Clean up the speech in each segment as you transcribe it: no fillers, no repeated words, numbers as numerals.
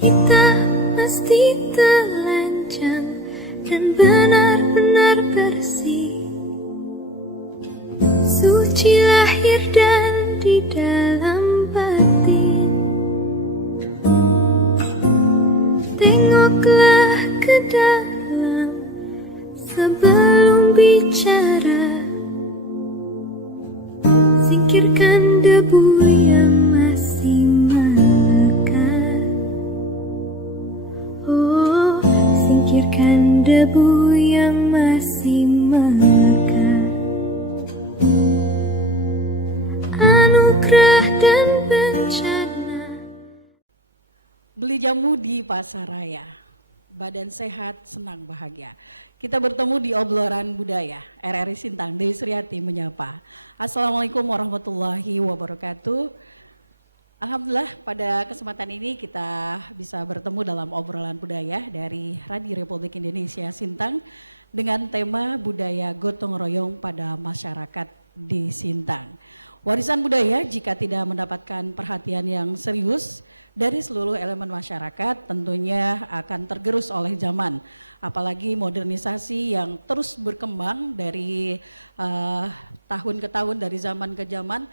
Kita pasti telanjang dan benar-benar bersih, suci lahir dan di dalam batin. Tengoklah ke dalam sebelum bicara, singkirkan debu yang masih melekat. Oh, singkirkan debu yang masih melekat. Anugerah dan bencana. Beli jamu di pasar raya, badan sehat, senang bahagia. Kita bertemu di obrolan budaya, RRI Sintang, Dewi Suryati menyapa. Assalamualaikum warahmatullahi wabarakatuh. Alhamdulillah pada kesempatan ini kita bisa bertemu dalam obrolan budaya dari Radio Republik Indonesia Sintang dengan tema budaya gotong royong pada masyarakat di Sintang. Warisan budaya jika tidak mendapatkan perhatian yang serius dari seluruh elemen masyarakat tentunya akan tergerus oleh zaman. Apalagi modernisasi yang terus berkembang dari tahun ke tahun, dari zaman ke zaman.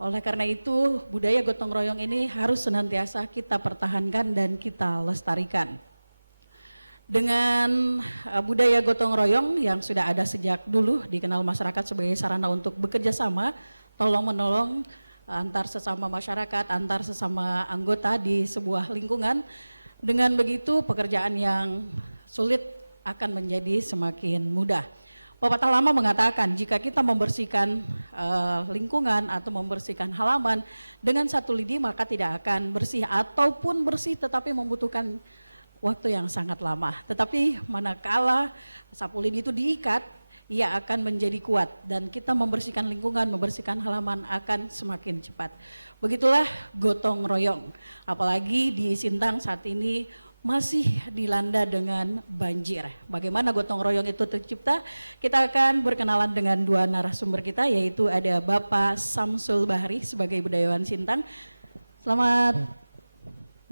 Oleh karena itu budaya gotong royong ini harus senantiasa kita pertahankan dan kita lestarikan. Dengan budaya gotong royong yang sudah ada sejak dulu dikenal masyarakat sebagai sarana untuk bekerja sama, tolong menolong antar sesama masyarakat, antar sesama anggota di sebuah lingkungan. Dengan begitu pekerjaan yang sulit akan menjadi semakin mudah. Pepatah lama mengatakan jika kita membersihkan lingkungan atau membersihkan halaman dengan satu lidi maka tidak akan bersih, ataupun bersih tetapi membutuhkan waktu yang sangat lama. Tetapi manakala sapu lidi itu diikat, ia akan menjadi kuat dan kita membersihkan lingkungan, membersihkan halaman akan semakin cepat. Begitulah gotong royong, apalagi di Sintang saat ini masih dilanda dengan banjir. Bagaimana gotong royong itu tercipta? Kita akan berkenalan dengan dua narasumber kita, yaitu ada Bapak Samsul Bahri sebagai budayawan Sintang. Selamat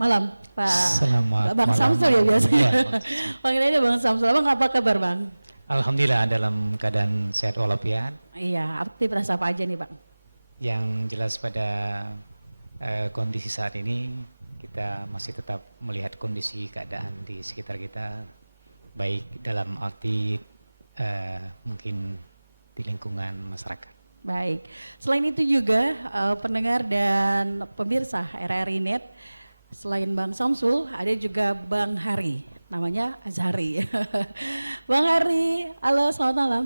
malam Pak. Selamat Bang malam. Samsul ya biasanya. Ya, Panggilannya Bang Samsul. Abang apa kabar Bang? Alhamdulillah dalam keadaan sehat walafiat. Iya, aktivitas apa aja nih Bang? Yang jelas pada kondisi saat ini kita masih tetap melihat kondisi keadaan di sekitar kita, baik dalam arti mungkin di lingkungan masyarakat. Baik, selain itu juga pendengar dan pemirsa RRI Net, selain Bang Samsul ada juga Bang Hari, namanya Azhari. Bang Hari, halo selamat malam.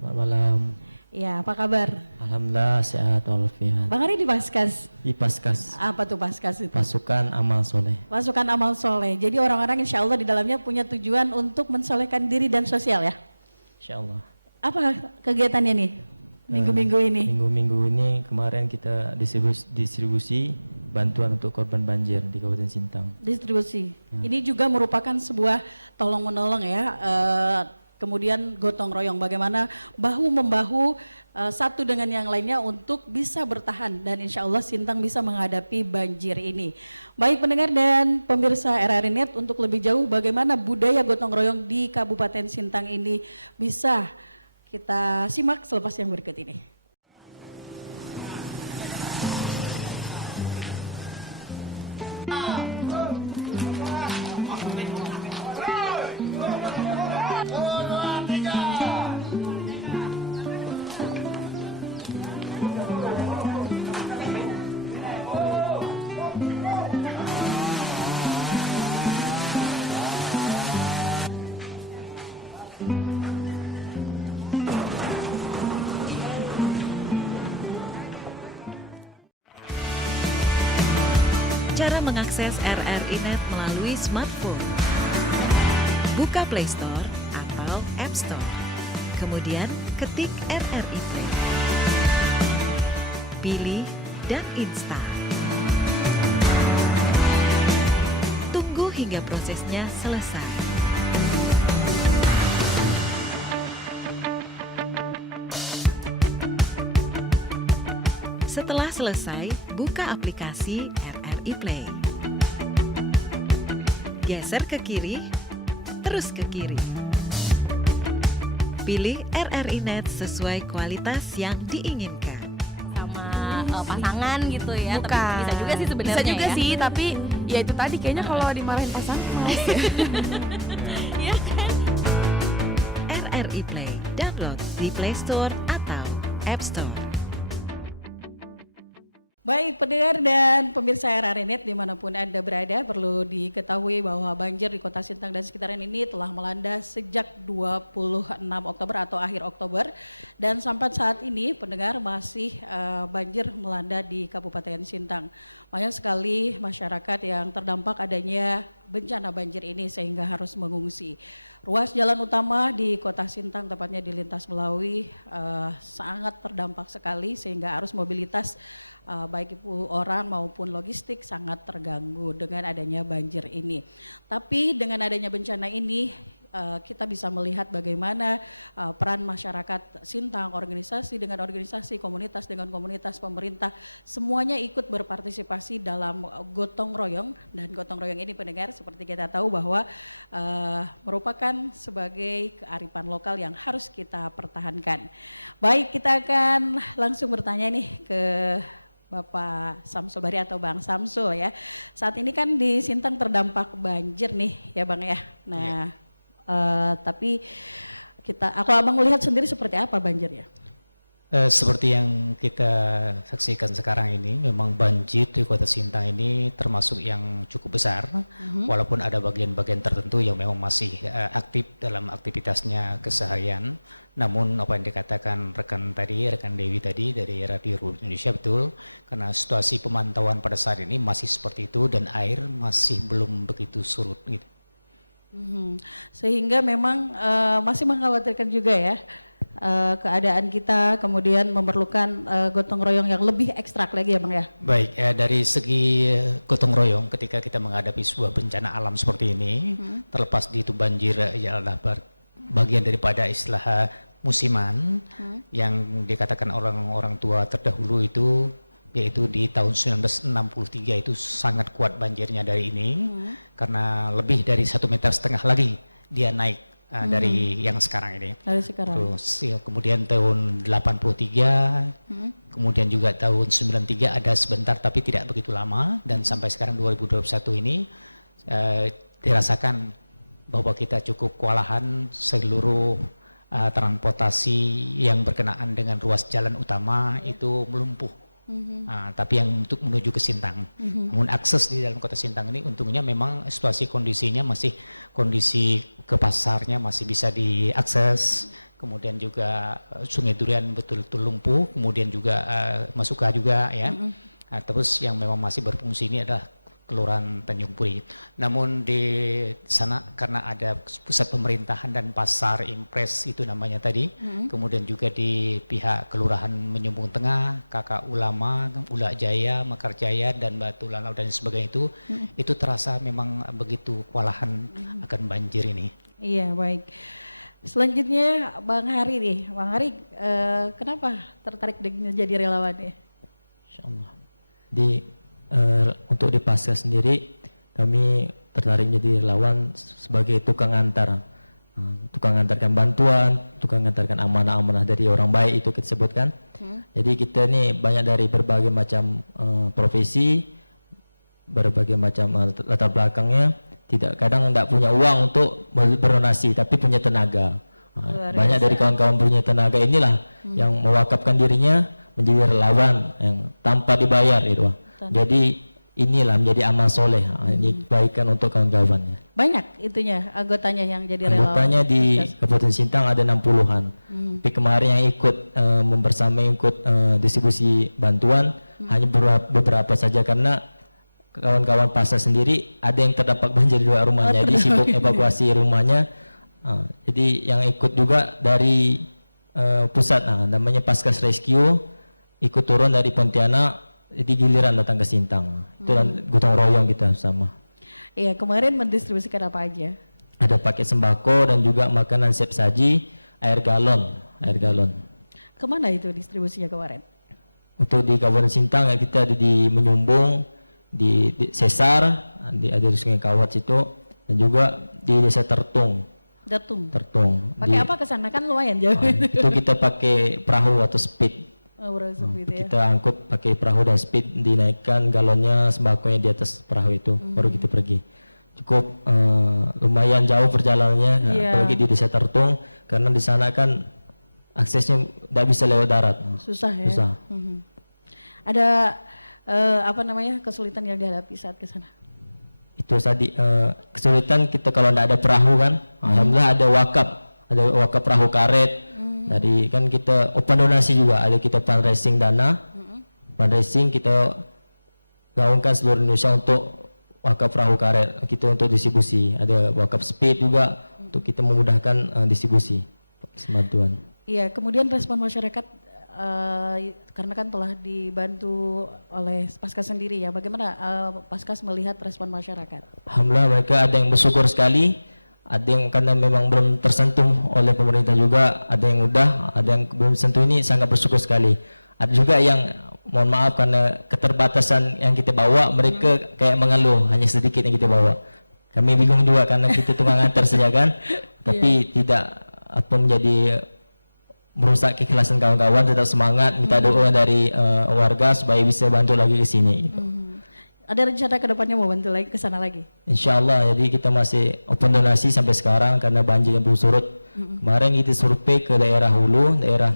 Selamat malam. Ya, apa kabar? Alhamdulillah sehat walafiat. Bang Hari di Paskas. Di Paskas, Apa tuh Paskas itu? pasukan amal soleh. Pasukan amal soleh. Jadi orang-orang insya Allah di dalamnya punya tujuan untuk mensolehkan diri dan sosial ya? Insya Allah. Apa kegiatannya nih minggu-minggu ini? Minggu-minggu ini kemarin kita distribusi bantuan untuk korban banjir di Kabupaten Sintang. Distribusi. Ini juga merupakan sebuah tolong menolong ya. Kemudian gotong royong, bagaimana bahu-membahu satu dengan yang lainnya untuk bisa bertahan dan insya Allah Sintang bisa menghadapi banjir ini. Baik pendengar dan pemirsa RRI Net, untuk lebih jauh bagaimana budaya gotong royong di Kabupaten Sintang ini bisa kita simak selepas yang berikut ini. Cara mengakses RRI Net melalui smartphone. Buka Play Store atau App Store. Kemudian ketik RRI Play. Pilih dan install. Tunggu hingga prosesnya selesai. Setelah selesai, buka aplikasi RRI Play. Geser ke kiri, terus ke kiri. Pilih RRI Net sesuai kualitas yang diinginkan. Sama pasangan gitu ya. Bukan. Tapi bisa juga sih sebenarnya. Bisa juga ya. sih, tapi ya itu tadi kayaknya kalau dimarahin pasangan males ya. Iya kan? RRI Play, download di Play Store atau App Store. Baik pendengar dan pemirsa RRI Net dimanapun Anda berada, perlu diketahui bahwa banjir di Kota Sintang dan sekitarnya ini telah melanda sejak 26 Oktober atau akhir Oktober, dan sampai saat ini pendengar masih banjir melanda di Kabupaten Sintang. Banyak sekali masyarakat yang terdampak adanya bencana banjir ini sehingga harus mengungsi. Ruas jalan utama di Kota Sintang, tepatnya di Lintas Melawi, sangat terdampak sekali sehingga arus mobilitas baik itu orang maupun logistik sangat terganggu dengan adanya banjir ini. Tapi dengan adanya bencana ini kita bisa melihat bagaimana peran masyarakat Sintang, organisasi dengan organisasi, komunitas dengan komunitas, pemerintah, semuanya ikut berpartisipasi dalam gotong royong. Dan gotong royong ini pendengar seperti kita tahu bahwa merupakan sebagai kearifan lokal yang harus kita pertahankan. Baik, kita akan langsung bertanya nih ke Bapak Samsul Bahri atau Bang Samsul ya. Saat ini kan di Sintang terdampak banjir nih ya Bang ya. Nah, tapi aku abang melihat sendiri seperti apa banjirnya? Seperti yang kita saksikan sekarang ini, memang banjir di Kota Sintang ini termasuk yang cukup besar, walaupun ada bagian-bagian tertentu yang memang masih aktif dalam aktivitasnya keseharian. Namun apa yang dikatakan rekan Dewi tadi dari Radio Indonesia betul, karena situasi pemantauan pada saat ini masih seperti itu dan air masih belum begitu surut gitu. Sehingga memang masih mengkhawatirkan juga ya. Keadaan kita kemudian memerlukan gotong royong yang lebih ekstrak lagi ya Bang ya. Baik, dari segi gotong royong ketika kita menghadapi sebuah bencana alam seperti ini, terlepas di itu banjir ya adalah bagian daripada istilah musiman yang dikatakan orang-orang tua terdahulu itu, yaitu di tahun 1963 itu sangat kuat banjirnya dari ini, karena lebih dari 1,5 meter lagi dia naik. Dari yang sekarang ini. Dari sekarang. Terus ya, kemudian tahun 83, kemudian juga tahun 93 ada sebentar tapi tidak begitu lama, dan sampai sekarang 2021 ini dirasakan bahwa kita cukup kewalahan seluruh transportasi yang berkenaan dengan ruas jalan utama itu melumpuh. Tapi yang untuk menuju ke Sintang, namun akses di dalam Kota Sintang ini untungnya memang situasi kondisinya masih kondisi ke pasarnya masih bisa diakses, kemudian juga Sungai Durian betul-betul lumpuh, kemudian juga Masuka juga ya. Terus yang memang masih berfungsi ini adalah Kelurahan Tanjung Puri. Namun di sana karena ada pusat pemerintahan dan pasar impres itu namanya tadi, kemudian juga di pihak Kelurahan Menyumbung Tengah, Kakak Ulama, Ulak Jaya, Mekar Jaya dan Batu Lanau dan sebagainya itu terasa memang begitu kewalahan akan banjir ini. Iya, baik. Selanjutnya Bang Hari nih, Bang Hari kenapa tertarik dengan jadi relawan ya? Insyaallah. Untuk di Pasca sendiri kami tertarik jadi relawan sebagai tukang antar, tukang antarkan bantuan, tukang antarkan amanah-amanah dari orang baik itu kita sebutkan. Jadi kita ini banyak dari berbagai macam profesi, berbagai macam latar belakangnya, kadang tidak punya uang untuk berdonasi tapi punya tenaga. Banyak dari kawan-kawan punya tenaga inilah yang mewakafkan dirinya menjadi relawan yang tanpa dibayar itu. Jadi inilah menjadi amal soleh, ini kebaikan untuk kawan-kawannya. Banyak itunya anggotanya yang jadi relawan. Anggotanya di Kabupaten Sintang ada 60-an. Tapi kemarin yang ikut ikut distribusi bantuan hanya beberapa saja, karena kawan-kawan pasar sendiri ada yang terdampak banjir di luar rumahnya, jadi sibuk evakuasi rumahnya. Jadi yang ikut juga dari pusat, namanya Paskas Rescue, ikut turun dari Pontianak. Jadi giliran datang ke Sintang, itu gotong royong kita sama. Iya, kemarin mendistribusikan apa aja? Ada paket sembako dan juga makanan siap saji, air galon. Kemana itu distribusinya kemarin? Untuk di Kabupaten Sintang kita ada di Menyumbung, di Sesar, ada di Sungai Kawat situ, dan juga di desa Tertung. Tertung. Pakai apa ke sana kan lumayan jauh. Itu kita pakai perahu atau speed. Oh, gitu ya. Kita angkut pakai perahu dan speed, dinaikkan galonnya sembakonya di atas perahu itu, baru kita pergi. Cukup lumayan jauh perjalanannya, apalagi di desa Tertung, karena di sana kan aksesnya tidak bisa lewat darat. Susah ya. Susah. Ada kesulitan yang dihadapi saat ke sana? Itu tadi kesulitan kita kalau tidak ada perahu kan, alhamdulillah ada wakaf perahu karet. Dari kan kita open donasi juga, ada kita fundraising dana, fundraising kita gaungkan seluruh Indonesia untuk wakaf perahu karet, kita untuk distribusi, ada wakaf speed juga untuk kita memudahkan distribusi bantuan. Iya, kemudian respon masyarakat karena kan telah dibantu oleh Paskas sendiri ya, bagaimana Paskas melihat respon masyarakat? Alhamdulillah mereka ada yang bersyukur sekali. Ada yang karena memang belum tersentuh oleh pemerintah juga, ada yang udah, ada yang belum tersentuh, ini sangat bersyukur sekali. Ada juga yang mohon maaf karena keterbatasan yang kita bawa, mereka kayak mengeluh, hanya sedikit yang kita bawa. Kami bingung juga karena kita tukang antar saja kan, tapi tidak menjadi merusak keikhlasan kawan-kawan, tetap semangat, minta doa dari warga supaya bisa bantu lagi ke sini. Gitu. Ada rencana ke depannya mau bantu lagi ke sana lagi? Insya Allah, jadi kita masih open donasi sampai sekarang karena banjirnya belum surut. Kemarin kita survei ke daerah hulu, daerah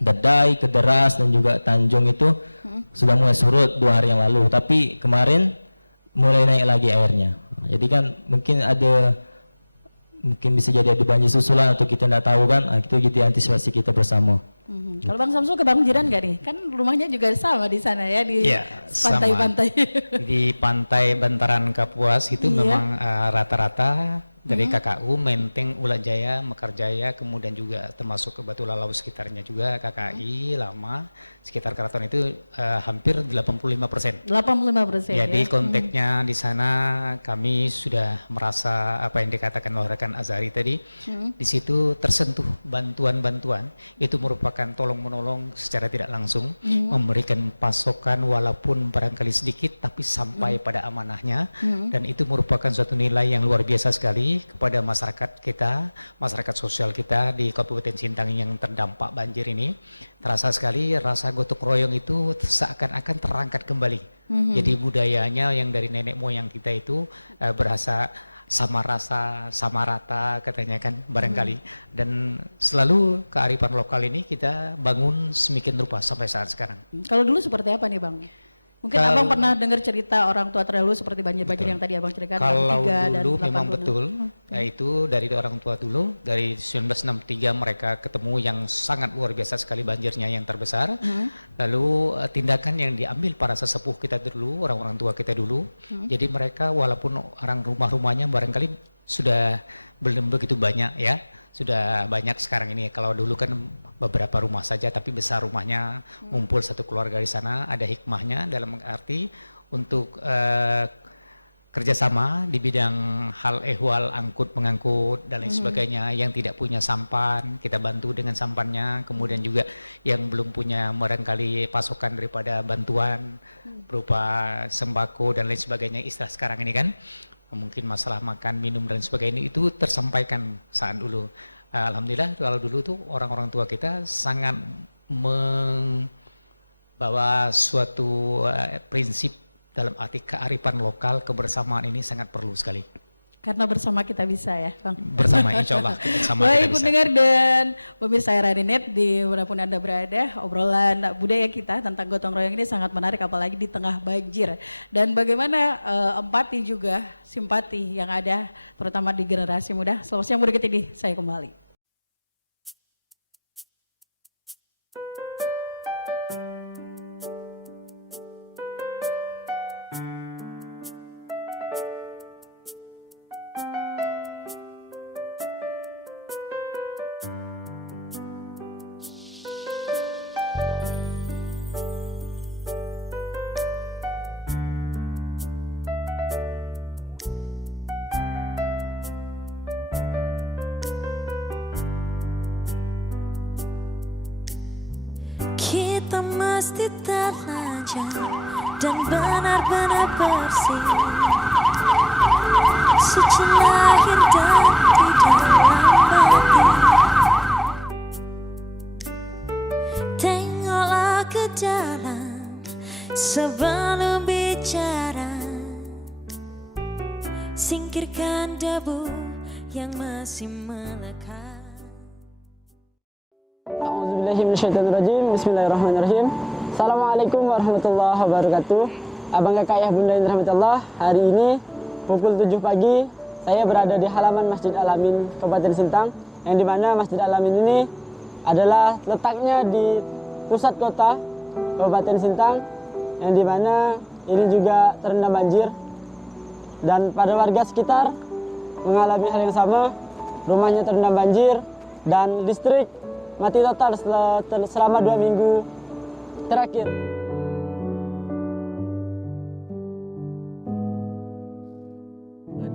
Dadai, Kederas dan juga Tanjung itu sudah mulai surut 2 hari yang lalu. Tapi kemarin mulai naik lagi airnya. Jadi kan mungkin bisa jadi ada banjir susulan atau kita tidak tahu kan, itu jadi antisipasi kita bersama. Kalau Bang Samsul kebanjiran nggak nih? Kan rumahnya juga sama di sana ya, di pantai-pantai. Di pantai Bantaran Kapuas itu memang rata-rata dari KKU, Menteng, Ula Jaya, Mekar Jaya, kemudian juga termasuk ke Batu Lalau sekitarnya juga, KKI, Lama, sekitar keraton itu hampir 85%. 85% ya. Jadi konteksnya di sana kami sudah merasa apa yang dikatakan oleh rekan Azhari tadi, di situ tersentuh bantuan-bantuan, itu merupakan tolong-menolong secara tidak langsung, memberikan pasokan walaupun barangkali sedikit, tapi sampai pada amanahnya, dan itu merupakan suatu nilai yang luar biasa sekali kepada masyarakat kita, masyarakat sosial kita di Kabupaten Sintang yang terdampak banjir ini. Terasa sekali rasa gotong royong itu seakan-akan terangkat kembali. Jadi budayanya yang dari nenek moyang kita itu berasa sama rasa, sama rata katanya kan barangkali. Dan selalu kearifan lokal ini kita bangun semikian rupa sampai saat sekarang. Kalau dulu seperti apa nih Bang? Mungkin Abang pernah dengar cerita orang tua terdahulu seperti banjir-banjir yang tadi Abang ceritakan. Kalau dulu memang betul, yaitu dari orang tua dulu, dari 1963 mereka ketemu yang sangat luar biasa sekali banjirnya yang terbesar. Lalu tindakan yang diambil para sesepuh kita dulu, orang-orang tua kita dulu, jadi mereka walaupun orang rumah-rumahnya barangkali sudah belum begitu banyak ya, sudah banyak sekarang ini. Kalau dulu kan beberapa rumah saja, tapi besar rumahnya, ngumpul satu keluarga di sana. Ada hikmahnya dalam arti untuk kerjasama di bidang hal ehwal, angkut mengangkut dan lain sebagainya. Yang tidak punya sampan kita bantu dengan sampannya, kemudian juga yang belum punya barangkali pasokan daripada bantuan berupa sembako dan lain sebagainya, istilah sekarang ini kan. Mungkin masalah makan, minum dan sebagainya itu tersampaikan saat dulu. Alhamdulillah kalau dulu tuh orang-orang tua kita sangat membawa suatu prinsip dalam arti kearifan lokal, kebersamaan ini sangat perlu sekali. Karena bersama kita bisa ya Bang. Bersama insya Allah bersama kita Baik bisa. pendengar dan pemirsa RRI.net dimanapun Anda berada, obrolan budaya kita tentang gotong royong ini sangat menarik apalagi di tengah banjir. Dan bagaimana empati juga simpati yang ada terutama di generasi muda. Selamat siang berikut ini saya kembali. Kita mesti terlanjur dan benar-benar bersih. Sucilah singkirkan debu yang masih melekat. A'udzubillahiminasyaitonirrajim. Bismillahirrahmanirrahim. Assalamualaikum warahmatullahi wabarakatuh. Abang kakak ayah bunda yang dirahmati Allah, hari ini pukul 7 pagi saya berada di halaman Masjid Al-Amin Kabupaten Sintang, yang dimana Masjid Al-Amin ini adalah letaknya di pusat kota Kabupaten Sintang, yang dimana ini juga terendam banjir, dan pada warga sekitar mengalami hal yang sama, rumahnya terendam banjir dan listrik mati total selama 2 minggu terakhir.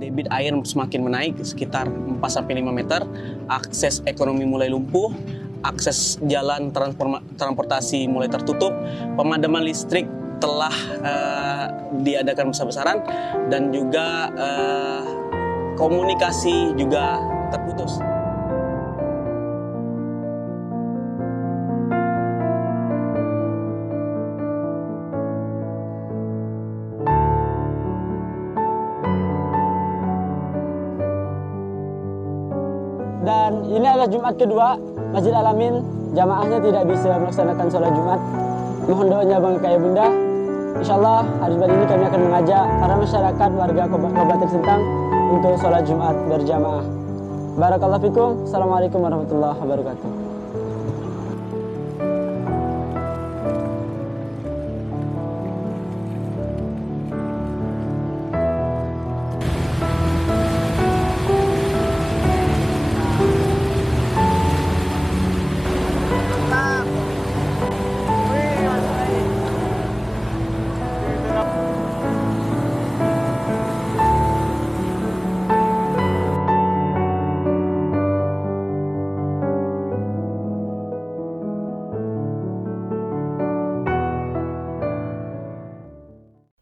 Debit air semakin menaik sekitar 4-5 meter, akses ekonomi mulai lumpuh, akses jalan transportasi mulai tertutup, pemadaman listrik telah diadakan besar-besaran, dan juga komunikasi juga terputus. Dan ini adalah Jumat kedua Masjid Al-Amin jamaahnya tidak bisa melaksanakan sholat Jumat. Mohon doanya Bang Kakak Bunda. Insyaallah hari Jumat ini kami akan mengajak para masyarakat warga Kabupaten Sintang untuk sholat Jumat berjamaah. Barakallahu fikum. Assalamualaikum warahmatullahi wabarakatuh.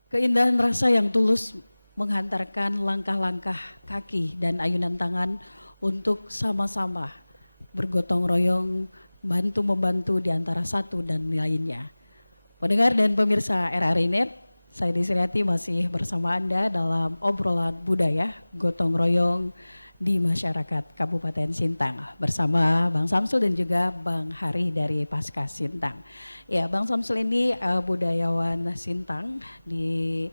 Keindahan rasa yang tulus menghantarkan langkah-langkah kaki dan ayunan tangan untuk sama-sama bergotong royong, bantu-membantu di antara satu dan lainnya. Pendengar dan pemirsa RRI Net, saya Desriati masih bersama Anda dalam obrolan budaya gotong royong di masyarakat Kabupaten Sintang bersama Bang Samsul dan juga Bang Hari dari Paskas Sintang. Ya, Bang Samsul ini budayawan Sintang di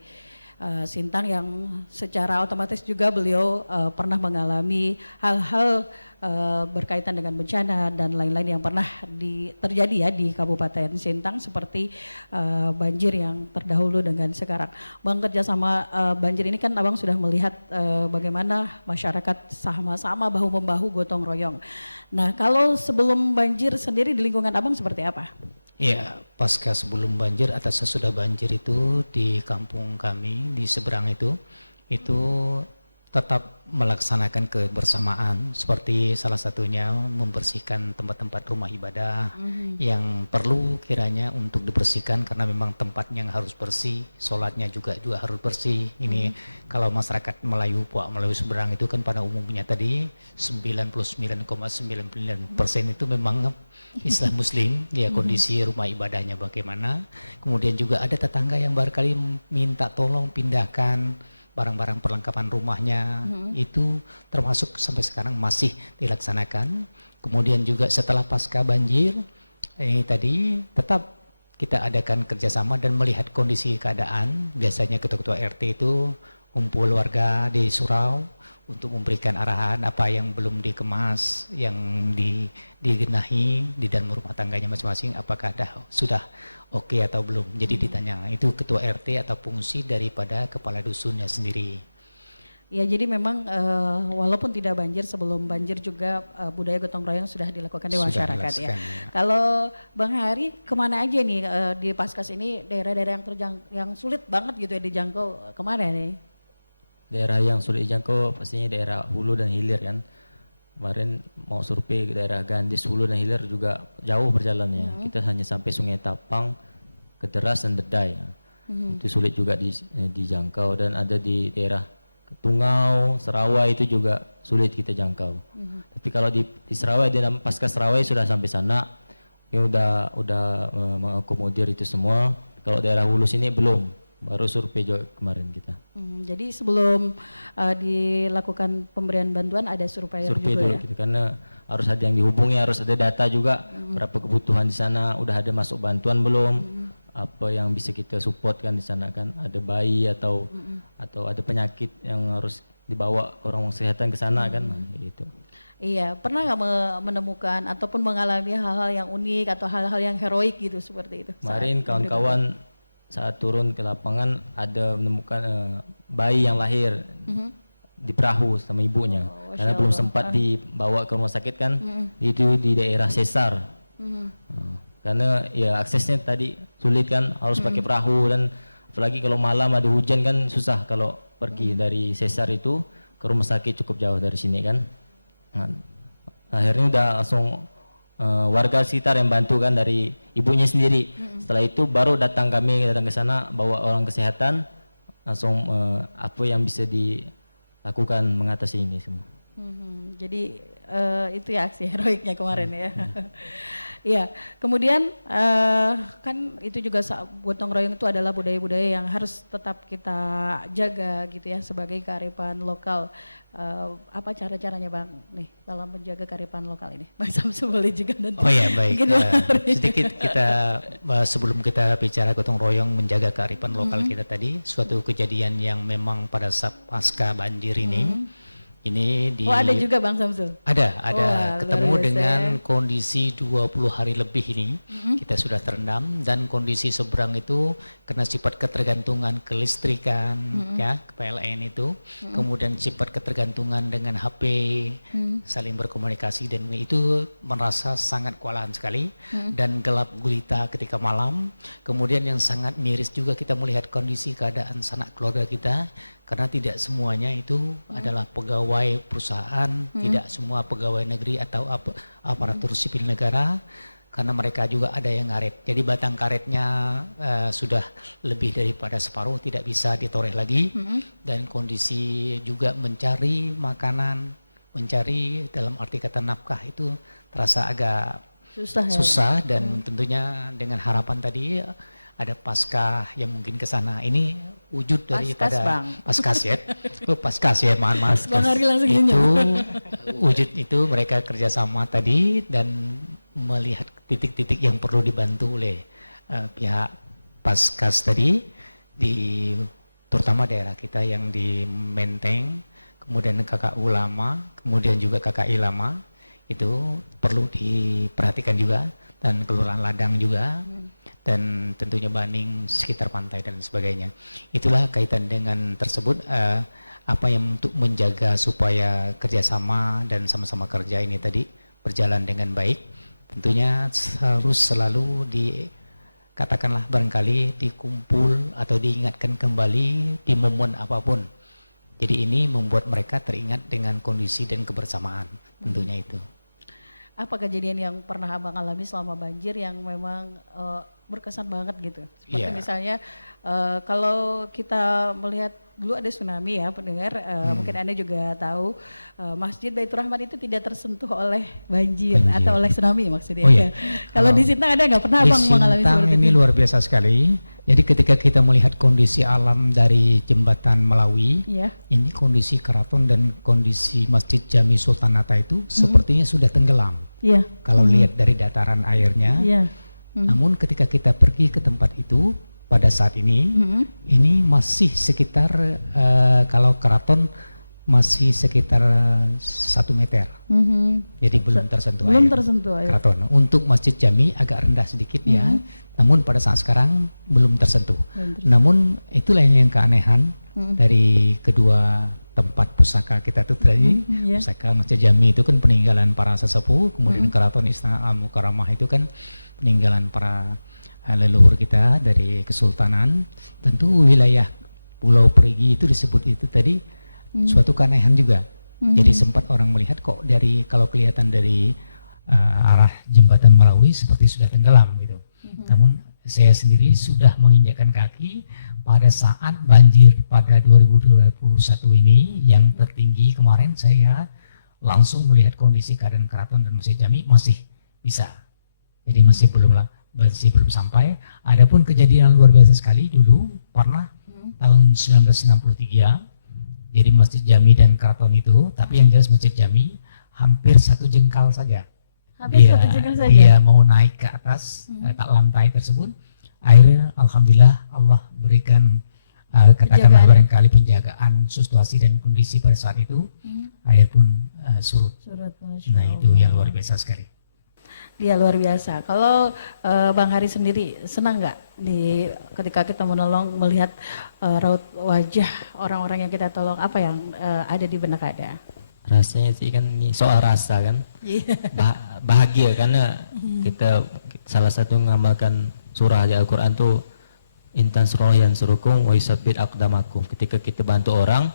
Sintang yang secara otomatis juga beliau pernah mengalami hal-hal berkaitan dengan bencana dan lain-lain yang pernah terjadi ya di Kabupaten Sintang, seperti banjir yang terdahulu dengan sekarang. Bang, kerjasama banjir ini kan Abang sudah melihat bagaimana masyarakat sama-sama bahu-membahu gotong royong. Nah, kalau sebelum banjir sendiri di lingkungan Abang seperti apa? Ya, pasca sebelum banjir atau sesudah banjir itu di kampung kami di seberang itu tetap melaksanakan kebersamaan, seperti salah satunya membersihkan tempat-tempat rumah ibadah yang perlu kiranya untuk dibersihkan karena memang tempatnya harus bersih, sholatnya juga harus bersih. Ini kalau masyarakat Melayu, Puak Melayu seberang itu kan pada umumnya tadi 99,99% itu memang Islam Muslim, ya kondisi rumah ibadahnya bagaimana. Kemudian juga ada tetangga yang barangkali minta tolong pindahkan barang-barang perlengkapan rumahnya, itu termasuk sampai sekarang masih dilaksanakan. Kemudian juga setelah pasca banjir, ini tadi tetap kita adakan kerjasama dan melihat kondisi keadaan. Biasanya ketua-ketua RT itu kumpul warga di surau untuk memberikan arahan apa yang belum dikemas, yang digenahi di dalam rumah tangganya masing-masing, apakah sudah oke atau belum. Jadi ditanya, itu ketua RT atau fungsi daripada kepala dusunnya sendiri. Ya, jadi memang walaupun tidak banjir, sebelum banjir juga budaya gotong royong sudah dilakukan di masyarakat ya. Kalau Bang Hari, kemana aja nih di Paskas ini daerah-daerah yang sulit banget gitu ya dijangkau, kemana nih? Daerah yang sulit dijangkau pastinya daerah hulu dan hilir kan. Kemarin mau survei ke daerah Gandis, hulu dan hilir juga jauh perjalanannya. Kita hanya sampai Sungai Tapang, Kederas dan Dedai. Itu sulit juga dijangkau, dan ada di daerah Tungau, Serawai itu juga sulit kita jangkau. Tapi kalau di Serawai, di Paskas Serawai sudah sampai sana, ya udah mengakomodir itu semua. Kalau daerah hulu sini belum baru survei juga kemarin kita. Jadi sebelum dilakukan pemberian bantuan ada survei Survei juga dulu ya? gitu, karena harus ada yang dihubungi, harus ada data juga berapa kebutuhan di sana, udah ada masuk bantuan belum, apa yang bisa kita support kan di sana kan, ada bayi atau ada penyakit yang harus dibawa orang kesehatan ke sana kan, gitu. Iya, pernah nggak menemukan ataupun mengalami hal-hal yang unik atau hal-hal yang heroik gitu seperti itu? Kemarin kawan-kawan saat turun ke lapangan ada menemukan bayi yang lahir di perahu sama ibunya, karena belum sempat dibawa ke rumah sakit kan, itu di daerah sesar. Karena ya aksesnya tadi sulit kan, harus pakai perahu, dan apalagi kalau malam ada hujan kan susah kalau pergi dari sesar itu ke rumah sakit, cukup jauh dari sini kan. Nah, akhirnya udah langsung warga sekitar yang bantu kan, dari ibunya sendiri. Setelah itu baru datang ke sana bawa orang kesehatan, langsung apa yang bisa dilakukan mengatasi ini semua. Jadi itu ya aksi heroiknya kemarin ya. Iya, kemudian kan itu juga gotong royong itu adalah budaya-budaya yang harus tetap kita jaga gitu ya sebagai kearifan lokal. Apa cara-caranya Bang nih dalam menjaga kearifan lokal ini? Bang Samsul boleh juga nanti. Oh ya baik, sedikit kita sebelum kita bicara gotong royong menjaga kearifan lokal kita tadi, suatu kejadian yang memang pada saat pasca banjir ini ada juga Bang Samsul? Ada ketemu luar biasa. dengan kondisi 20 hari lebih ini, kita sudah terendam, dan kondisi seberang itu karena sifat ketergantungan kelistrikan ya, ke PLN itu, kemudian sifat ketergantungan dengan HP, saling berkomunikasi, dan itu merasa sangat kewalahan sekali, dan gelap gulita ketika malam. Kemudian yang sangat miris juga kita melihat kondisi keadaan sanak keluarga kita, karena tidak semuanya itu adalah pegawai perusahaan, tidak semua pegawai negeri atau aparatur sipil negara, karena mereka juga ada yang ngaret. Jadi batang karetnya sudah lebih daripada separuh, tidak bisa ditoreh lagi, dan kondisi juga mencari makanan, mencari dalam arti kata nafkah itu terasa agak susah, dan tentunya dengan harapan tadi ada Paskah yang mungkin ke sana. Ini wujud daripada Paskas ya. Paskas ya, maaf. Itu wujud itu mereka kerjasama tadi dan melihat titik-titik yang perlu dibantu oleh pihak Paskas tadi, terutama daerah kita yang di Menteng, kemudian KK Ulama, kemudian juga KKI Lama, itu perlu diperhatikan juga, dan Kelurahan Ladang juga, dan tentunya Baning sekitar pantai dan sebagainya. Itulah kaitan dengan tersebut, apa yang untuk menjaga supaya kerjasama dan sama-sama kerja ini tadi berjalan dengan baik, tentunya harus selalu katakanlah barangkali dikumpul atau diingatkan kembali di momen apapun. Jadi ini membuat mereka teringat dengan kondisi dan kebersamaan, tentunya itu. Apa kejadian yang pernah Abang alami selama banjir yang memang berkesan banget gitu? Seperti misalnya kalau kita melihat dulu ada tsunami ya pendengar, mungkin Anda juga tahu Masjid Baitur Rahman itu tidak tersentuh oleh banjir. Atau oleh tsunami maksudnya. Oh, iya. Kalau di Sintang ada nggak pernah Abang mengalami seperti itu? Ini luar biasa sekali. Jadi ketika kita melihat kondisi alam dari jembatan Melawi, ini kondisi keraton dan kondisi Masjid Jami Sultan Hatta itu sepertinya sudah tenggelam. Kalau lihat dari dataran airnya. Namun ketika kita pergi ke tempat itu pada saat ini, ini masih sekitar kalau keraton masih sekitar 1 meter. Jadi belum tersentuh air. Keraton. Untuk Masjid Jami agak rendah sedikit ya. Namun pada saat sekarang belum tersentuh. Namun itulah yang keanehan dari kedua tempat pusaka kita itu tadi. Pusaka Masjid Jami itu kan peninggalan para sesepuh, kemudian Keraton Istana Al-Mukarramah itu kan peninggalan para leluhur kita dari kesultanan. Tentu wilayah Pulau Perigi itu disebut itu tadi suatu keanehan juga. Jadi sempat orang melihat kok kalau kelihatan dari arah jembatan Melawi seperti sudah tenggelam gitu. Namun saya sendiri sudah menginjakkan kaki pada saat banjir pada 2021 ini yang tertinggi kemarin, saya langsung melihat kondisi keadaan keraton dan Masjid Jami masih bisa. Jadi masih belum sampai. Adapun kejadian luar biasa sekali dulu pernah tahun 1963. Jadi Masjid Jami dan Keraton itu, tapi yang jelas Masjid Jami hampir 1 jengkal saja. Habis 1 jengkal saja. Dia mau naik ke atas tak lantai tersebut, akhirnya alhamdulillah Allah berikan katakanlah barangkali penjagaan situasi dan kondisi pada saat itu, air pun surut. Nah itu yang luar biasa sekali. Dia luar biasa. Kalau Bang Hari sendiri senang nggak ketika kita menolong melihat raut wajah orang-orang yang kita tolong, apa yang ada di benak Ada? Rasanya sih kan ini soal rasa kan, bahagia karena kita salah satu mengamalkan surah di Al-Quran tuh intan surah yang surukum wa yusabbit aqdamakum. Ketika kita bantu orang,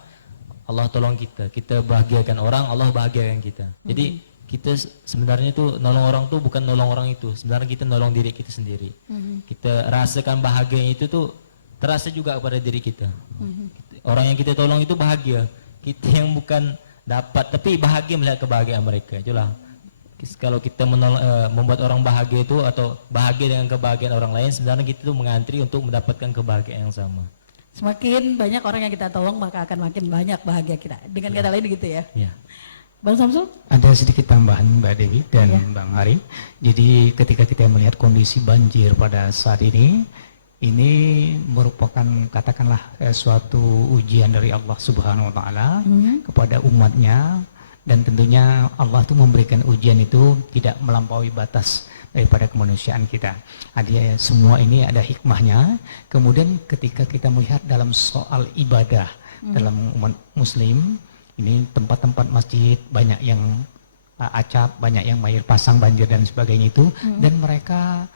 Allah tolong kita, kita bahagiakan orang, Allah bahagiakan kita. Jadi kita sebenarnya tuh nolong orang tuh bukan nolong orang itu, sebenarnya kita nolong diri kita sendiri. Kita rasakan bahagia itu tuh terasa juga kepada diri kita. Orang yang kita tolong itu bahagia, kita yang bukan dapat tapi bahagia melihat kebahagiaan mereka. Itulah kalau kita membuat orang bahagia itu atau bahagia dengan kebahagiaan orang lain, sebenarnya kita tuh mengantri untuk mendapatkan kebahagiaan yang sama. Semakin banyak orang yang kita tolong maka akan makin banyak bahagia kita. Dengan kata lain gitu ya. Iya. Bang Samsul? Ada sedikit tambahan Mbak Dewi dan Bang Hari. Jadi ketika kita melihat kondisi banjir pada saat ini merupakan katakanlah suatu ujian dari Allah Subhanahu Wa Taala kepada umatnya, dan tentunya Allah tuh memberikan ujian itu tidak melampaui batas daripada kemanusiaan kita. Ada semua ini ada hikmahnya. Kemudian ketika kita melihat dalam soal ibadah dalam umat Muslim, ini tempat-tempat masjid banyak yang acap, banyak yang air pasang banjir dan sebagainya itu, dan mereka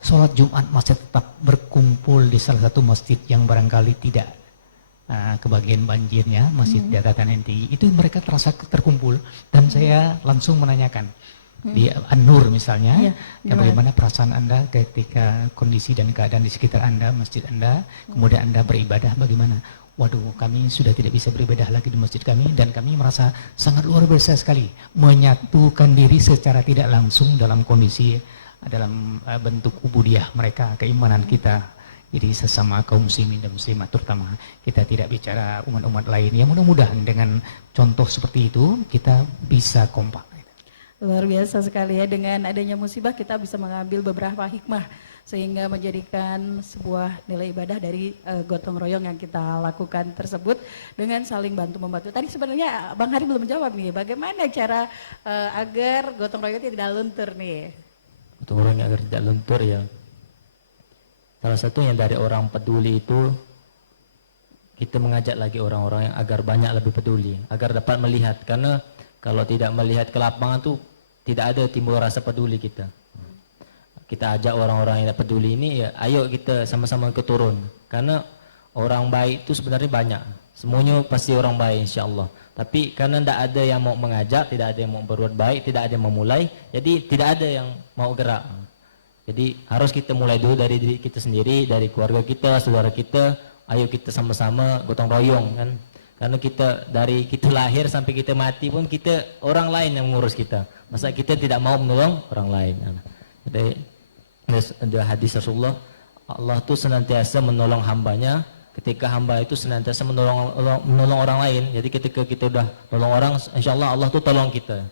sholat Jumat masih tetap berkumpul di salah satu masjid yang barangkali tidak kebagian banjirnya, masjid dataran yang tinggi, itu mereka terasa terkumpul. Dan saya langsung menanyakan di An-Nur misalnya, bagaimana perasaan Anda ketika kondisi dan keadaan di sekitar Anda, masjid Anda, kemudian Anda beribadah bagaimana? Waduh, kami sudah tidak bisa beribadah lagi di masjid kami, dan kami merasa sangat luar biasa sekali menyatukan diri secara tidak langsung dalam kondisi dalam bentuk ubudiyah mereka, keimanan kita. Jadi sesama kaum muslimin dan muslimat, terutama kita tidak bicara umat-umat lain. Ya mudah-mudahan dengan contoh seperti itu kita bisa kompak. Luar biasa sekali ya, dengan adanya musibah kita bisa mengambil beberapa hikmah sehingga menjadikan sebuah nilai ibadah dari gotong royong yang kita lakukan tersebut dengan saling bantu membantu. Tadi sebenarnya Bang Hari belum menjawab nih, bagaimana cara agar gotong royong tidak luntur nih? Gotong royong agar tidak luntur ya, salah satunya dari orang peduli itu kita mengajak lagi orang-orang yang agar banyak lebih peduli, agar dapat melihat, karena kalau tidak melihat ke lapangan tuh tidak ada timbul rasa peduli kita. Kita ajak orang-orang yang tidak peduli ini ya, ayo kita sama-sama keturun. Karena orang baik itu sebenarnya banyak. Semuanya pasti orang baik insya Allah. Tapi karena tidak ada yang mau mengajak, tidak ada yang mau berbuat baik, tidak ada yang mau mulai, jadi tidak ada yang mau gerak. Jadi harus kita mulai dulu dari diri kita sendiri, dari keluarga kita, saudara kita. Ayo kita sama-sama gotong royong kan. Karena kita dari kita lahir sampai kita mati pun kita orang lain yang mengurus kita. Masa kita tidak mau menolong orang lain. Jadi ada hadis Rasulullah, Allah tuh senantiasa menolong hambanya ketika hamba itu senantiasa menolong orang lain. Jadi ketika kita udah nolong orang, insya Allah Allah tuh tolong kita.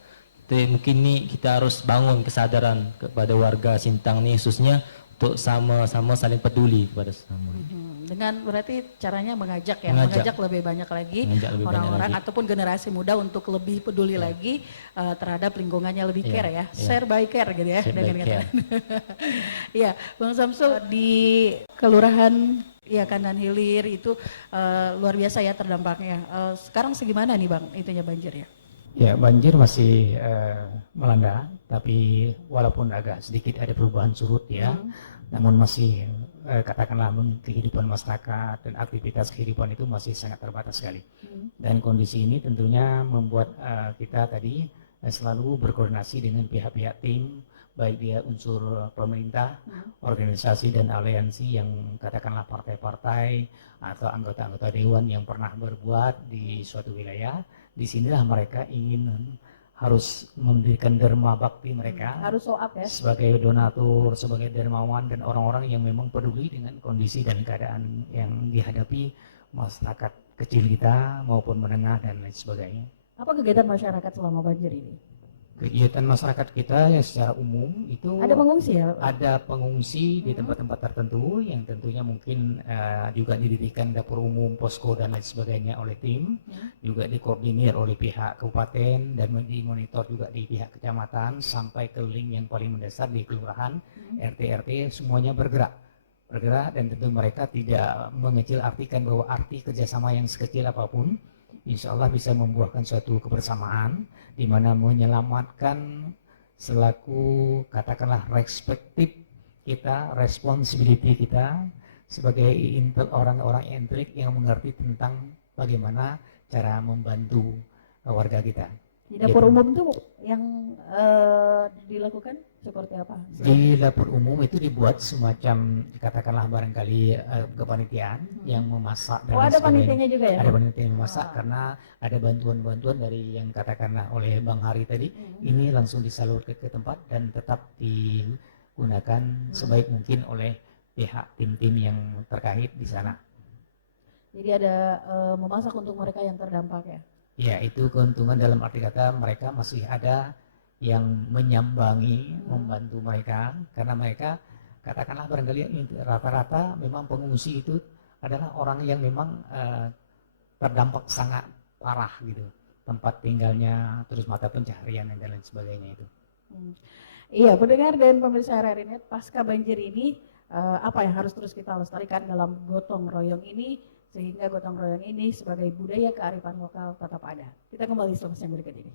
Jadi mungkin nih kita harus bangun kesadaran kepada warga Sintang nih khususnya untuk sama-sama saling peduli kepada sesama. Dengan berarti caranya mengajak ya, mengajak lebih banyak lagi orang-orang ataupun generasi muda untuk lebih peduli lagi terhadap lingkungannya, lebih care ya, share by care gitu ya. Dengan kata. Iya, Bang Samsul di Kelurahan ya Kanan Hilir itu luar biasa ya terdampaknya. Sekarang segimana nih Bang itunya banjir ya? Ya banjir masih melanda, tapi walaupun agak sedikit ada perubahan surut ya, namun masih katakanlah kehidupan masyarakat dan aktivitas kehidupan itu masih sangat terbatas sekali. Dan kondisi ini tentunya membuat kita tadi selalu berkoordinasi dengan pihak-pihak tim, baik dia unsur pemerintah, organisasi dan aliansi yang katakanlah partai-partai atau anggota-anggota dewan yang pernah berbuat di suatu wilayah. Disinilah mereka ingin harus mendirikan derma bakti mereka Harus show up ya. sebagai donatur, sebagai dermawan dan orang-orang yang memang peduli dengan kondisi dan keadaan yang dihadapi masyarakat kecil kita maupun menengah dan lain sebagainya. Apa kegiatan masyarakat selama banjir ini? Kegiatan masyarakat kita yang secara umum itu Ada pengungsi ya? ada pengungsi di tempat-tempat tertentu yang tentunya mungkin juga didirikan dapur umum, posko dan lain sebagainya oleh tim, juga dikoordinir oleh pihak kabupaten dan dimonitor juga di pihak kecamatan sampai ke link yang paling mendasar di kelurahan, RT semuanya bergerak dan tentu mereka tidak mengecil artikan bahwa arti kerjasama yang sekecil apapun insya Allah bisa membuahkan suatu kebersamaan di mana menyelamatkan selaku katakanlah respektif kita, responsibility kita sebagai orang-orang intrik yang mengerti tentang bagaimana cara membantu warga kita. Di dapur umum itu yang dilakukan seperti apa? Di dapur umum itu dibuat semacam katakanlah barangkali kepanitiaan yang memasak dan Oh, ada sebagainya. panitianya juga ya? Ada panitia yang memasak karena ada bantuan-bantuan dari yang katakanlah oleh Bang Hari tadi. Ini langsung disalur ke tempat dan tetap digunakan sebaik mungkin oleh pihak tim-tim yang terkait di sana. Jadi ada memasak untuk mereka yang terdampak ya? Ya, itu keuntungan dalam arti kata mereka masih ada yang menyambangi, membantu mereka karena mereka katakanlah barangkali rata-rata memang pengungsi itu adalah orang yang memang terdampak sangat parah gitu, tempat tinggalnya, terus mata pencaharian dan lain sebagainya itu. Iya, pendengar dan pemirsa RRI Net, pasca banjir ini apa yang harus terus kita lestarikan dalam gotong royong ini sehingga gotong royong ini sebagai budaya kearifan lokal tetap ada. Kita kembali setelah yang berikut ini.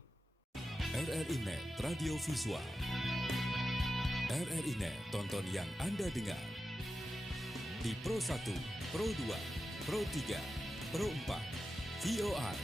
RRI Net Radio Visual. RRI Net, tonton yang Anda dengar. Di Pro 1, Pro 2, Pro 3, Pro 4, VOI.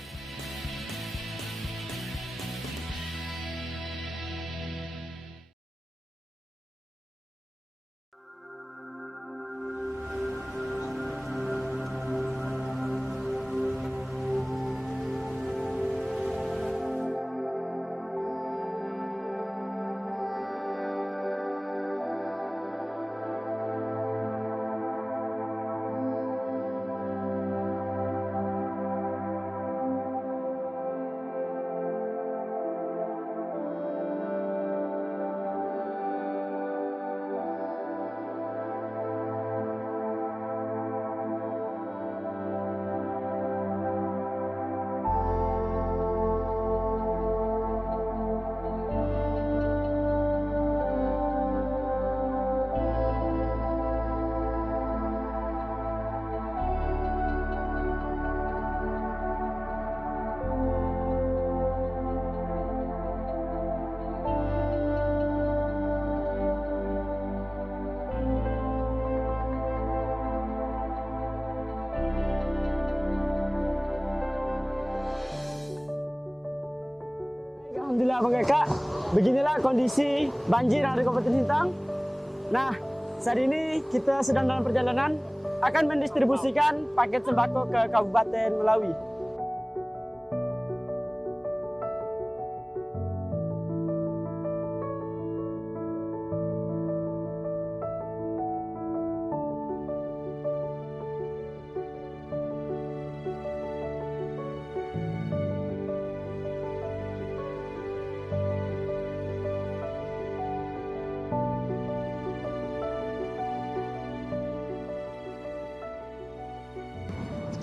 Alhamdulillah Bang Kakak, beginilah kondisi banjir yang ada di Kabupaten Sintang. Nah, saat ini kita sedang dalam perjalanan akan mendistribusikan paket sembako ke Kabupaten Melawi.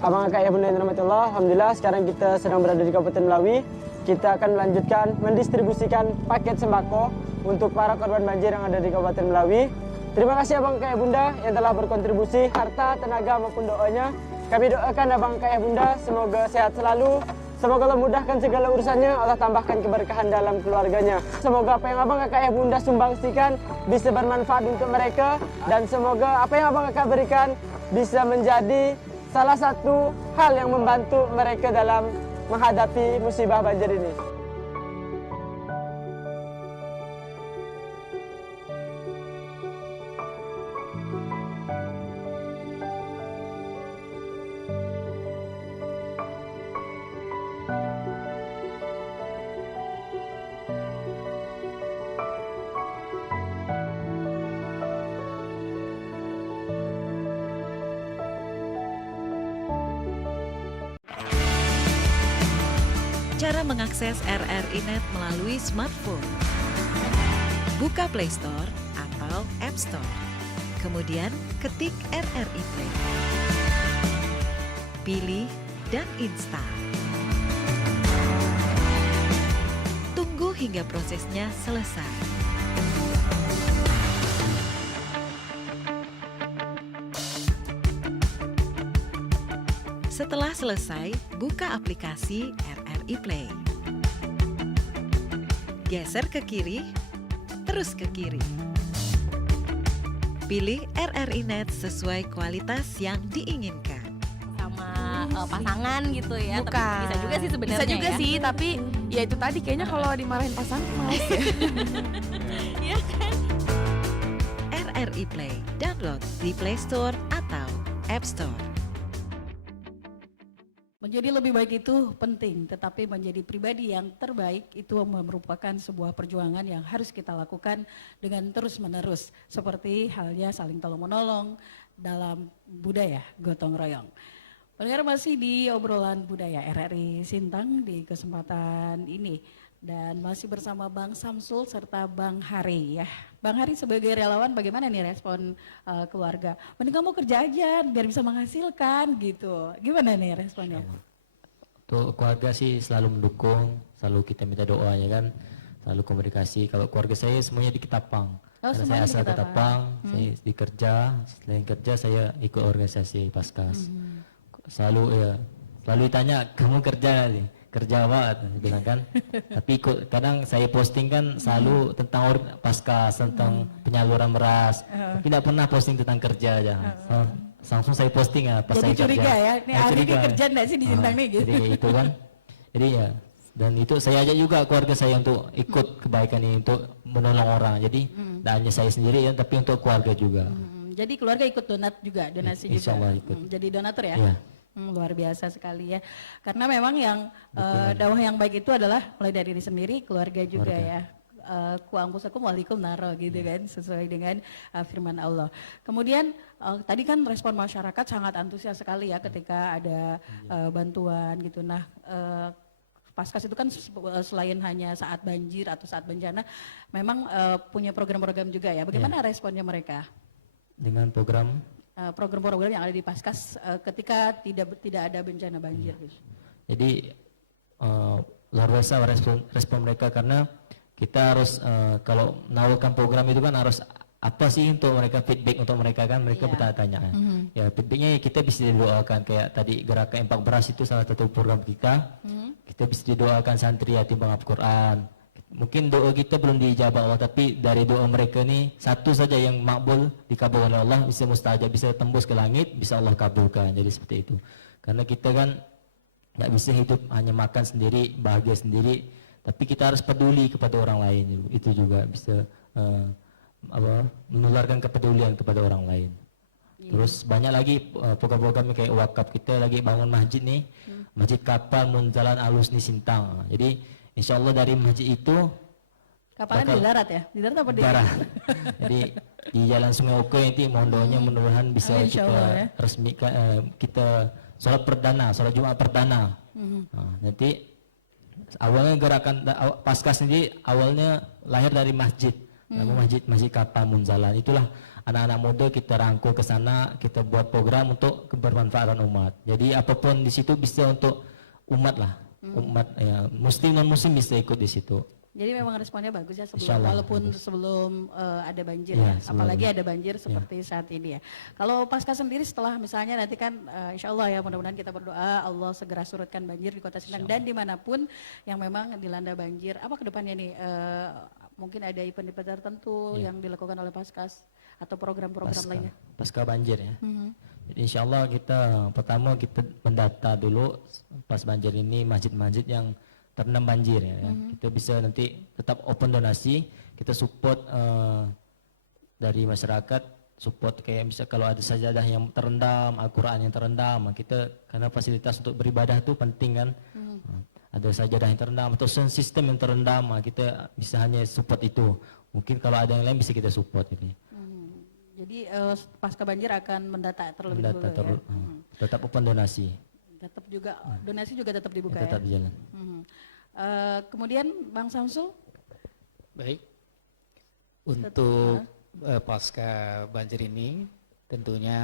Abang kakak ya bunda yang dirahmati Allah, alhamdulillah sekarang kita sedang berada di Kabupaten Melawi. Kita akan melanjutkan mendistribusikan paket sembako untuk para korban banjir yang ada di Kabupaten Melawi. Terima kasih abang kakak ya bunda yang telah berkontribusi harta, tenaga maupun doanya. Kami doakan abang kakak ya bunda semoga sehat selalu. Semoga Allah mudahkan segala urusannya, Allah tambahkan keberkahan dalam keluarganya. Semoga apa yang abang kakak ya bunda sumbangsikan bisa bermanfaat untuk mereka. Dan semoga apa yang abang kakak berikan bisa menjadi salah satu hal yang membantu mereka dalam menghadapi musibah banjir ini. Cara mengakses RRI Net melalui smartphone. Buka Play Store atau App Store. Kemudian ketik RRI Play. Pilih dan install. Tunggu hingga prosesnya selesai. Setelah selesai, buka aplikasi RRI Play. Geser ke kiri, terus ke kiri. Pilih RRI Net sesuai kualitas yang diinginkan. Sama pasangan gitu ya. Bukan. Tapi bisa juga sih sebenarnya. Bisa juga ya. sih, tapi ya itu tadi kayaknya kalau dimarahin pasangan males ya. Iya kan? RRI Play, download di Play Store atau App Store. Menjadi lebih baik itu penting, tetapi menjadi pribadi yang terbaik itu merupakan sebuah perjuangan yang harus kita lakukan dengan terus-menerus. Seperti halnya saling tolong-menolong dalam budaya gotong royong. Pendengar masih di obrolan budaya RRI Sintang di kesempatan ini. Dan masih bersama Bang Samsul serta Bang Hari ya. Bang Hari sebagai relawan bagaimana nih respon keluarga? Mending kamu kerja aja biar bisa menghasilkan gitu. Gimana nih responnya? Untuk keluarga sih selalu mendukung, selalu kita minta doa ya kan, selalu komunikasi. Kalau keluarga saya semuanya di Ketapang. Oh, Karena saya semuanya di asal Ketapang. Ketapang, saya dikerja, selain kerja saya ikut organisasi Paskas. Selalu ditanya kamu kerja nggak sih? Kerja apa? Bilang kan. Tapi ikut kadang saya posting kan selalu tentang Paskas, tentang penyaluran beras. Tapi tidak pernah posting tentang kerja aja. Langsung saya posting ya pas Jadi saya kerja. curiga ya, nih Ari ini kerja enggak sih di Sintang nih gitu. Jadi kayak itu kan. Jadi ya, dan itu saya ajak juga keluarga saya untuk ikut kebaikan ini, untuk menolong orang. Jadi tidak hanya saya sendiri ya, tapi untuk keluarga juga. Jadi keluarga ikut donasi juga. Insya Allah ikut. Jadi donatur ya. Iya. Luar biasa sekali ya. Karena memang yang dakwah yang baik itu adalah mulai dari diri sendiri, keluarga juga ya. Ku ampusakum walikum naro gitu kan, sesuai dengan firman Allah. Kemudian tadi kan respon masyarakat sangat antusias sekali ya ketika ada bantuan gitu. Nah, Paskas itu kan selain hanya saat banjir atau saat bencana, memang punya program-program juga ya. Bagaimana responnya mereka? Dengan program Program-program yang ada di Paskas ketika tidak ada bencana banjir gitu. Jadi luar biasa respon mereka, karena kita harus kalau menawarkan program itu kan harus apa sih untuk mereka, feedback untuk mereka kan, mereka bertanya-tanya. Ya feedbacknya kita bisa didoakan, kayak tadi gerakan Empak Beras itu salah satu program kita. Kita bisa didoakan santri yatim penghafal Quran. Mungkin doa kita belum dijabah Allah, tapi dari doa mereka ini satu saja yang makbul dikabulkan oleh Allah, bisa mustajab, bisa tembus ke langit, bisa Allah kabulkan. Jadi seperti itu. Karena kita kan nggak bisa hidup hanya makan sendiri, bahagia sendiri, tapi kita harus peduli kepada orang lain. Itu juga bisa menularkan kepedulian kepada orang lain. Terus banyak lagi program-program kayak wakaf, kita lagi bangun masjid nih, Masjid Kapal Munzalan Alus nih Sintang. Jadi insya Allah dari masjid itu Kapalnya di darat ya? Di darat apa di darat? Jadi di Jalan Sungai Oke nanti mohon doanya mudah-mudahan bisa Amin, kita insyaallah ya. resmikan, kita sholat Jumat perdana. Nah, nanti awalnya gerakan Paskas sendiri awalnya lahir dari masjid, nama Masjid Kapal Munzalan. Itulah anak-anak muda kita rangkul ke sana, kita buat program untuk kebermanfaatan umat. Jadi apapun di situ bisa untuk umat lah. Umat ya, muslim non muslim bisa ikut di situ. Jadi memang responnya bagus ya Insyaallah, walaupun bagus. sebelum ada banjir Ya, ya, apalagi sebelum. ada banjir seperti saat ini ya. Kalau pasca sendiri setelah misalnya nanti kan insya Allah ya mudah-mudahan kita berdoa Allah segera surutkan banjir di Kota Sintang dan dimanapun yang memang dilanda banjir. Apa kedepannya nih? Mungkin ada event-event tertentu yang dilakukan oleh Paskas atau program-program lainnya? Pasca banjir ya. Jadi insya Allah kita pertama kita mendata dulu pas banjir ini masjid-masjid yang terendam banjir ya. Kita bisa nanti tetap open donasi, kita support dari masyarakat, support kayak bisa kalau ada sajadah yang terendam, Al-Quran yang terendam, kita karena fasilitas untuk beribadah itu penting kan. Ada sajadah yang terendam atau sound system yang terendam, kita bisa hanya support itu. Mungkin kalau ada yang lain bisa kita support gitu. Jadi pasca banjir akan mendata terlebih dahulu ya. Tetap open donasi. Tetap juga donasi juga tetap dibuka Tetap ya. jalan. Kemudian Bang Samsul, Baik, untuk pasca banjir ini tentunya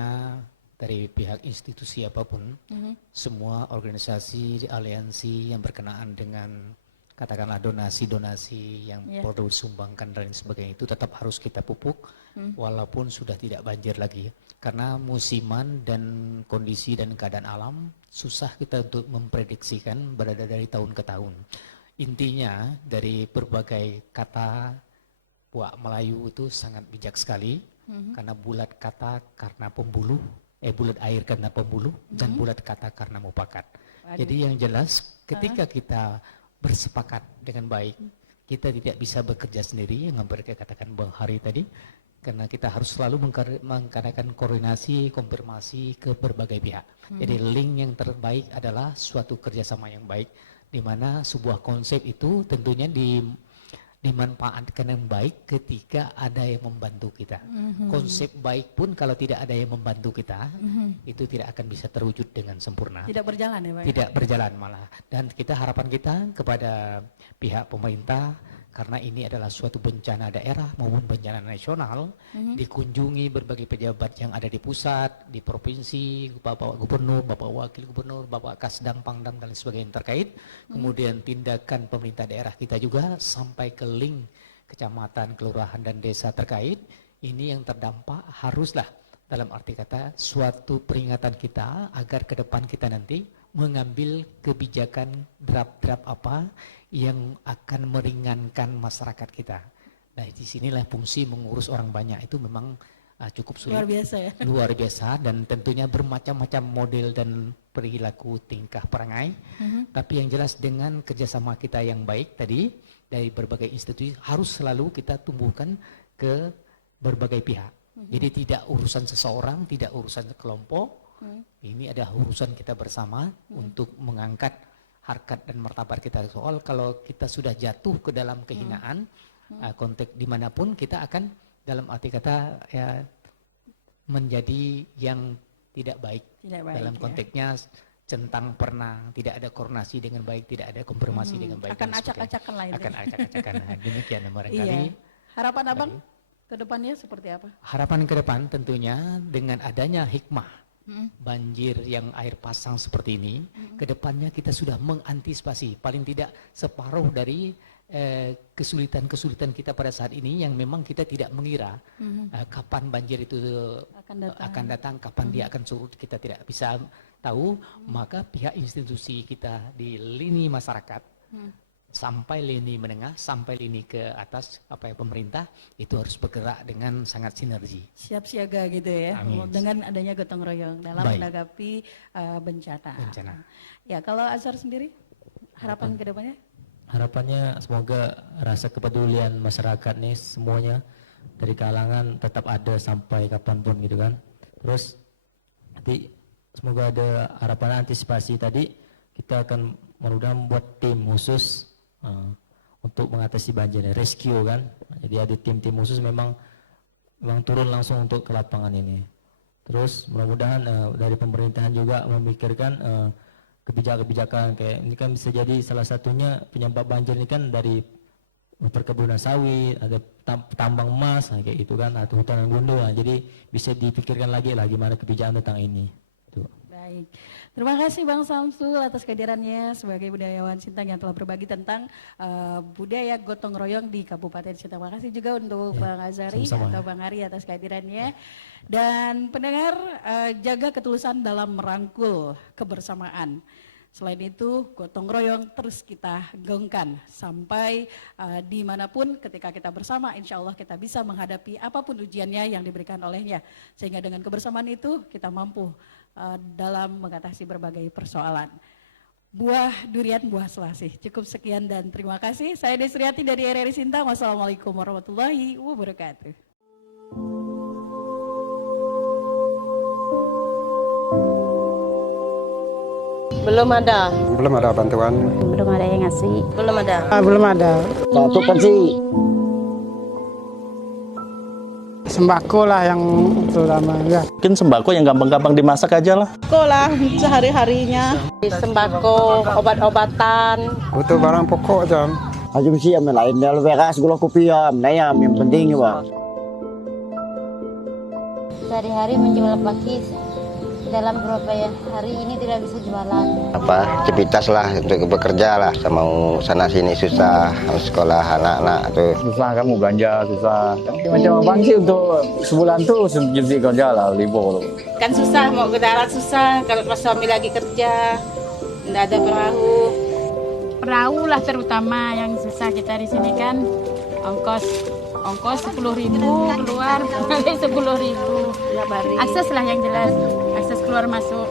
dari pihak institusi apapun, semua organisasi, aliansi yang berkenaan dengan katakanlah donasi-donasi yang perlu disumbangkan dan lain sebagainya itu tetap harus kita pupuk walaupun sudah tidak banjir lagi. Karena musiman dan kondisi dan keadaan alam susah kita untuk memprediksikan berada dari tahun ke tahun. Intinya dari berbagai kata Puak Melayu itu sangat bijak sekali karena bulat kata karena pembuluh, bulat air karena pembuluh dan bulat kata karena mupakat. Jadi yang jelas ketika kita bersepakat dengan baik, kita tidak bisa bekerja sendiri yang hampir katakan Bang Hari tadi, karena kita harus selalu mengadakan koordinasi, konfirmasi ke berbagai pihak. Jadi link yang terbaik adalah suatu kerjasama yang baik, di mana sebuah konsep itu tentunya dimanfaatkan yang baik ketika ada yang membantu kita. Konsep baik pun kalau tidak ada yang membantu kita, itu tidak akan bisa terwujud dengan sempurna. tidak berjalan ya Pak? Tidak berjalan malah. Dan harapan kita kepada pihak pemerintah, karena ini adalah suatu bencana daerah maupun bencana nasional, dikunjungi berbagai pejabat yang ada di pusat, di provinsi, Bapak Gubernur, Bapak Wakil Gubernur, Bapak Kasdam, Pangdam dan sebagainya yang terkait. Kemudian tindakan pemerintah daerah kita juga sampai ke link kecamatan, kelurahan dan desa terkait. Ini yang terdampak haruslah dalam arti kata suatu peringatan kita agar ke depan kita nanti mengambil kebijakan draft-draft apa yang akan meringankan masyarakat kita. Nah, di sinilah fungsi mengurus orang banyak itu memang cukup sulit. Luar biasa ya. Luar biasa dan tentunya bermacam-macam model dan perilaku tingkah perangai. Tapi yang jelas dengan kerjasama kita yang baik tadi dari berbagai institusi harus selalu kita tumbuhkan ke berbagai pihak. Jadi tidak urusan seseorang, tidak urusan kelompok. Ini ada urusan kita bersama untuk mengangkat harkat dan martabat kita. Soal kalau kita sudah jatuh ke dalam kehinaan, konteks dimanapun kita akan dalam arti kata ya menjadi yang tidak baik. Dalam konteksnya centang perenang, tidak ada koordinasi dengan baik, tidak ada konfirmasi dengan baik. Akan acak-acakan lah itu. Akan acak-acakan. Demikian barangkali. Iya. Harapan Abang ke depannya seperti apa? Harapan ke depan tentunya dengan adanya hikmah banjir yang air pasang seperti ini, kedepannya kita sudah mengantisipasi paling tidak separuh dari kesulitan-kesulitan kita pada saat ini yang memang kita tidak mengira kapan banjir itu akan datang, kapan dia akan surut kita tidak bisa tahu. Maka pihak institusi kita di lini masyarakat sampai lini menengah, sampai lini ke atas pemerintah itu harus bergerak dengan sangat sinergi. Siap siaga gitu ya. Amin. Dengan adanya gotong royong dalam menanggapi bencana. Ya, kalau Azhar sendiri harapan ke depannya? Harapannya semoga rasa kepedulian masyarakat nih semuanya dari kalangan tetap ada sampai kapanpun gitu kan. Terus nanti semoga ada harapan antisipasi tadi, kita akan mudah-mudahan membuat tim khusus untuk mengatasi banjir, rescue kan. Jadi ada tim-tim khusus memang turun langsung untuk ke lapangan ini. Terus mudah-mudahan dari pemerintahan juga memikirkan kebijakan-kebijakan kayak ini kan bisa jadi salah satunya penyebab banjir ini kan dari perkebunan sawit, ada tambang emas kayak itu kan, atau hutan gundul. Jadi bisa dipikirkan lagi gimana kebijakan tentang ini. Tuh. Baik, terima kasih Bang Samsul atas kehadirannya sebagai budayawan Sintang yang telah berbagi tentang budaya gotong royong di Kabupaten Sintang. Terima kasih juga untuk Bang Azhari atau Bang Ari atas kehadirannya. Dan pendengar, jaga ketulusan dalam merangkul kebersamaan. Selain itu, gotong royong terus kita gaungkan sampai dimanapun ketika kita bersama, insya Allah kita bisa menghadapi apapun ujiannya yang diberikan olehnya. Sehingga dengan kebersamaan itu kita mampu dalam mengatasi berbagai persoalan. Buah durian, buah selasih. Cukup sekian dan terima kasih. Saya Desriati dari RRI Sintang. Wassalamualaikum warahmatullahi wabarakatuh. Belum ada. Belum ada bantuan. Belum ada yang ngasih. Belum ada. Belum ada. Satu pensi. sembako lah yang terutama ya. Mungkin sembako yang gampang-gampang dimasak aja lah. Sekolah sehari-harinya. Sembako, obat-obatan. Butuh barang pokok tuh. Konsumsi yang lain, kalau beras, gula kopi, ayam yang penting juga. Sehari-hari menjual pakis. Dalam beberapa hari ini tidak bisa jualan. Aktivitas lah untuk bekerja lah. Mau sana sini susah, harus sekolah anak-anak tuh. Susah kamu belanja, susah. Macam abang sih untuk sebulan tuh sedikit kerja lah, libur. Kan susah, mau ke darat susah. Kalau pas suami lagi kerja, tidak ada perahu. Perahu lah terutama yang susah kita di sini kan. Ongkos 10.000 keluar, 10.000. Akses lah yang jelas, akses keluar masuk.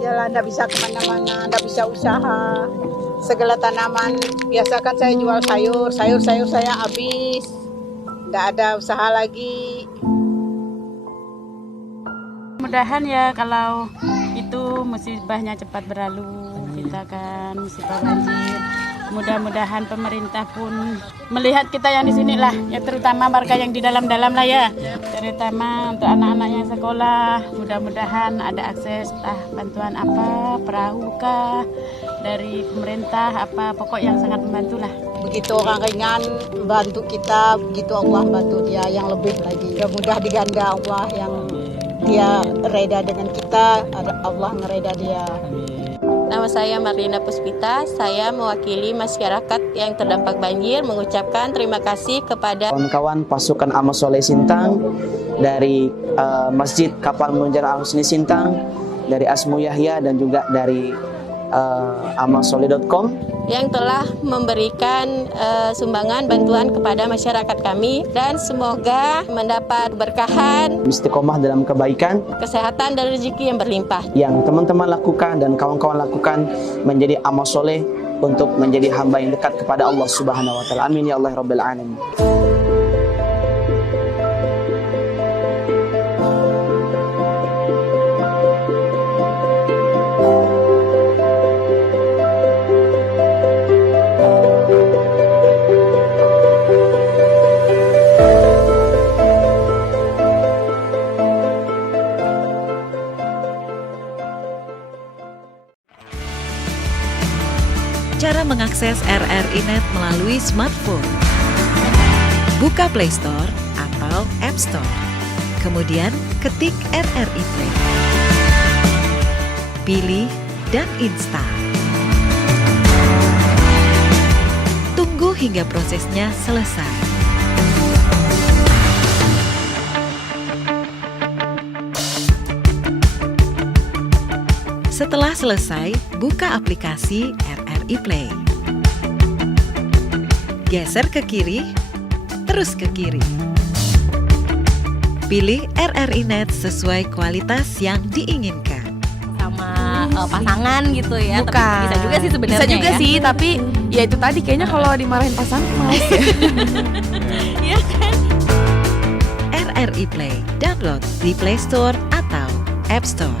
Jalan tidak bisa kemana-mana, tidak bisa usaha. Segala tanaman, biasakan saya jual sayur saya habis. Tidak ada usaha lagi. Mudahan ya kalau itu musibahnya cepat berlalu, kita kan musibah banjir. Mudah-mudahan pemerintah pun melihat kita yang di sini lah, ya terutama warga yang di dalam-dalam lah ya, terutama untuk anak-anak yang sekolah. Mudah-mudahan ada akses bantuan apa, perahu kah dari pemerintah, apa pokok yang sangat membantu lah. Begitu orang ringan bantu kita, begitu Allah bantu dia yang lebih lagi. Ya mudah diganda Allah, yang dia reda dengan kita, Allah ngereda dia. Nama saya Marlina Puspita, saya mewakili masyarakat yang terdampak banjir mengucapkan terima kasih kepada kawan-kawan pasukan Amal Soleh Sintang, dari Masjid Kapal Munjar Al Husni Sintang, dari Asmu Yahya, dan juga dari amalsoleh.com yang telah memberikan sumbangan bantuan kepada masyarakat kami, dan semoga mendapat berkahan, istiqomah dalam kebaikan, kesehatan dan rezeki yang berlimpah. Yang teman-teman lakukan dan kawan-kawan lakukan menjadi amal soleh untuk menjadi hamba yang dekat kepada Allah Subhanahu wa taala. Amin ya Allah rabbil alamin. Cara mengakses RRI Net melalui smartphone. Buka Play Store atau App Store. Kemudian ketik RRI Play. Pilih dan install. Tunggu hingga prosesnya selesai. Setelah selesai, buka aplikasi RRI Play. Geser ke kiri, terus ke kiri. Pilih RRI Net sesuai kualitas yang diinginkan. Sama pasangan gitu ya. Bukan. Tapi bisa juga sih sebenarnya. Bisa juga ya. sih, tapi ya itu tadi kayaknya kalau dimarahin pasangan males ya. Iya kan? RRI Play, download di Play Store atau App Store.